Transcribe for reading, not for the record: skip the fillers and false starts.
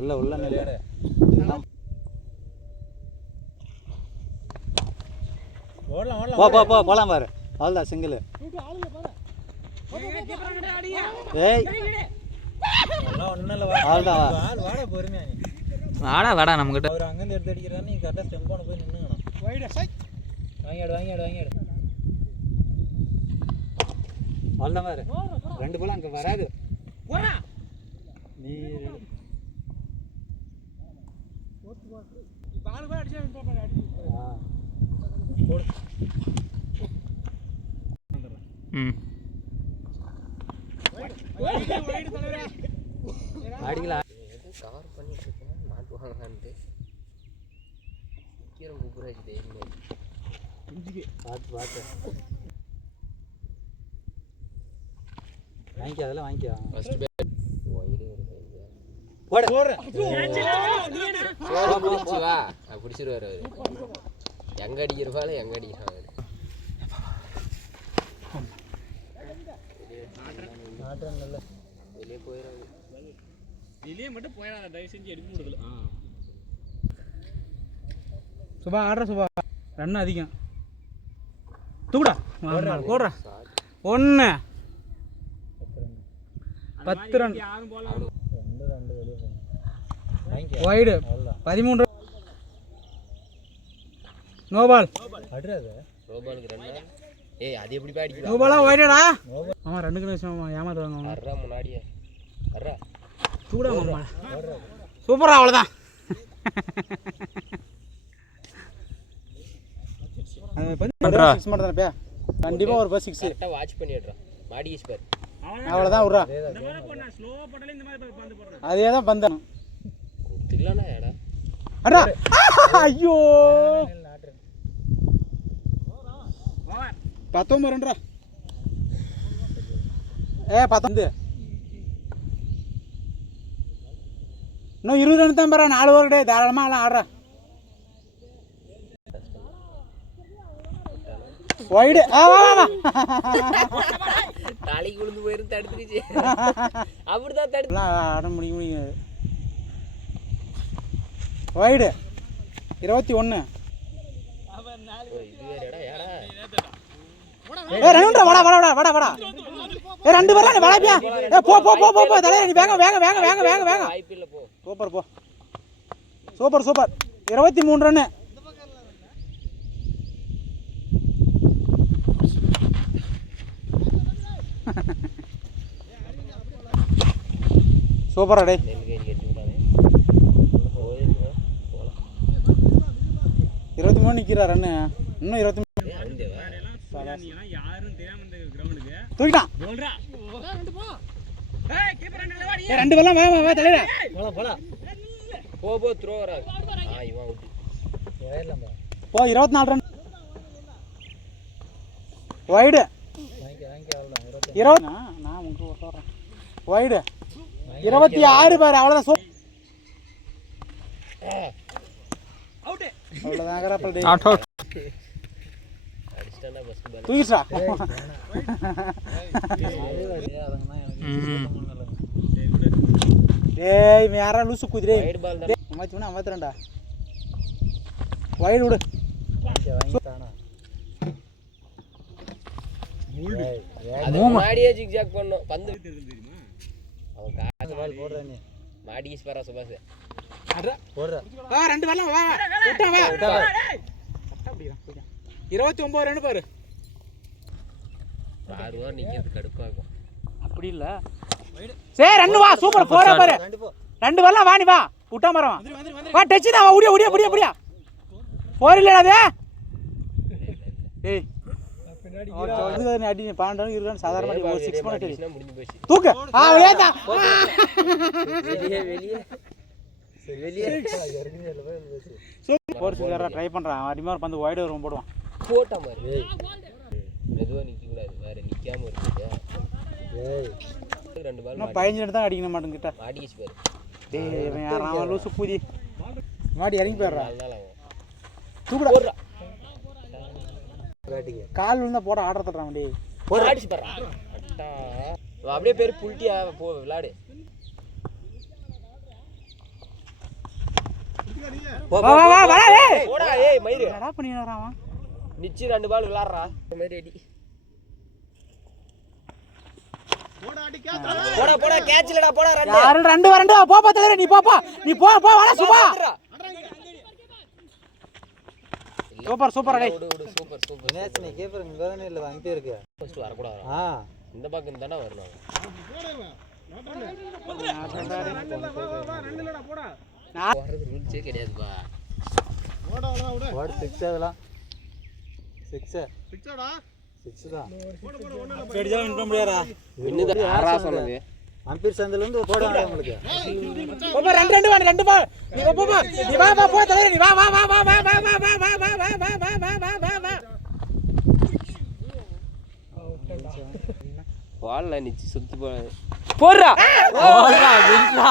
உள்ள நிலையோட போலாம் பாரு. அவ்வளோதான் சிங்கிள். ஏய் அவ்வளோதான் வாடா நம்மகிட்ட அவர் அங்கேருந்து எடுத்து அடிக்கிறாரு. நீ கரெக்டாக ஸ்டெம்போன போய் நின்றுங்கண்ணா. வாங்கியாடு. அவ்வளோதான் பாரு. 2 போல அங்கே வராது. நீ அடிக்கலாம். கவர் பண்ணிட்டு இருக்கேன் மாட்டுவாங்கன்ட்டு சீக்கிரம் கூப்பிடாச்சு டைம் பார்த்து வாங்கிக்க. அதெல்லாம் வாங்கிக்க. ஃபர்ஸ்ட் பேட் வைடு வா பிடிச்சிருவாரு அவரு. எங்க அடிக்கிறவாள் எங்க அடிக்கிறாங்க. வெளியே போயிடாது. வெளியே மட்டும் போயிடாத. தயவு செஞ்சு எடுக்க முடியல. சுபா ஆடுற சுபா. ரன் அதிகம். தூக்குடா போடுறா. 1 10 run. Wide 13. No ball. No பாலுக்கு ரன். ஏய் அது எப்படி பா அடிக்குது? நோ பாலா வைடடா. ஆமா 2 நிமிஷம் ஏமாத்துவாங்க. அறா முன்னாடியே அறா தூக்குடா மாமா. சூப்பரா. அவ்வளவுதான். சிக்ஸ் மட்டும் கண்டிப்பா ஒரு பஸ் 6 கரெக்டா வாட்ச் பண்ணிடுறா. மாடி ஸ்பர் அவ்வளவுதான். விட்றா. அதே தான் பந்தனம். குத்திக்கலாம்டா ஏடா. அடா ஐயோ 19 ரன்டா. 19. இன்னும் 20 ரன் தான் பாரு. 4 ஓவர் டே தாராளமாக எல்லாம் ஆடுறா. வைடு. தலைக்கு விழுந்து போயிருந்து தடுத்துருச்சு. அப்படிதான் தடுத்து ஆட முடியாது. வைடு 21. வாடா 2 பேரா. நீ வாடாப்பியா. போ தலையா. நீ வேக. சூப்பர் போ. Super 23 run. சூப்பரா டே. 23 நிக்கிறா ரன்னு. இன்னும் 23 தூக்கிட்டான். 2 பேர்லாம் வா தலையா. போ த்ரோ வராது. இவன் அவுட். போ 24 ரன். வைடு 20. நான் உங்களுக்கு சொல்றேன். வைடு 26 பாரு. அவ்வளவுதான். அவ்வளவுதான். தூக்கிட்டா. டேய் யாரா லூசு குதிரே. 52. வைடு விடு. மாடியே ஜிக்ஜாக் பண்ணோம். பந்து தெரியுமா? அவன் காசு பால் போடுறானே. மாடி ஸ்பரா சுபாஸ். அடடா போடுறா. 2 வரலாம். வா விட்டா வா. அப்படிடா. 29 ரன் பாரு. 6 ஓவர் நிக்கிறது கடுப்பாகும். அப்படி இல்ல. சரி ரன் வா. சூப்பர் 4 பாரு. 2 வரலாம். வா நீ வா. விட்டா மரம். வா டச் தான். ஓடியா. 4 இல்லடா அது. ஏய் பின்னாடி அடி 12 ரன் இருக்கான்னு சாதாரண ஒரு 6 பண்ண தெரியும். முடிஞ்சு போச்சு. தூக்கு. வெளியே சூப்பர் ட்ரை பண்றான். அடிமா பந்து வைடு வரும் போடுவான். போட்டா மாதிரி மெதுவா நிக்க கூடாது. வேற நிக்காம இருக்கு. 2 பால் 15 தான் அடிக்கணும் மாட்டேங்கிட்ட. மாடிஸ் பாரு. டேய் இவன் யாரா லூசு பூதி. மாடி இறங்கி போறா. தூக்குடா. போடுறா. கால் விழுந்தா போட ஆர்டர் தர்றான் டேய். போடு அடிச்சு பாறா. அட்டா. அப்படியே பேர் புல்டியா போ விளையாடு. வா வா வா வா ஏய் போடா ஏய் மயிரு என்னடா பண்ணிறான் அவன் நிச்சி 2 பால் விளையாடுறா மயிரு அடி போடா போடா கேட்ச் இல்லடா போடா ரன் யாரு 2 2 போ போ தலைவரே நீ போ போ வாடா சுபா சூப்பர் சூப்பர் அடே சூப்பர் சூப்பர் தினேஷ் நீ கீப்பர் இங்க வேறனே இல்ல அம்பி இருக்கு ஃபர்ஸ்ட் வர கூடாது இந்த பக்கம் தான வரணும் நான் வரது ரூல்ஸே கிடையாதுப்பா வாட் 6 அதெல்லாம் 6 தான் பெடிஜா வின் பண்ண முடியாதா இன்னும் யாரா சொன்னது அம்பீர் சந்தில இருந்து போடுவாங்க உங்களுக்கு போ 2 வாணி 2 போ நீ போ நீ வா போ தலைவரே நீ வா வா வா வா வா வா வா வா வா வா வா வால்ல நிச்சி சுத்தி போறா போடா வின்டா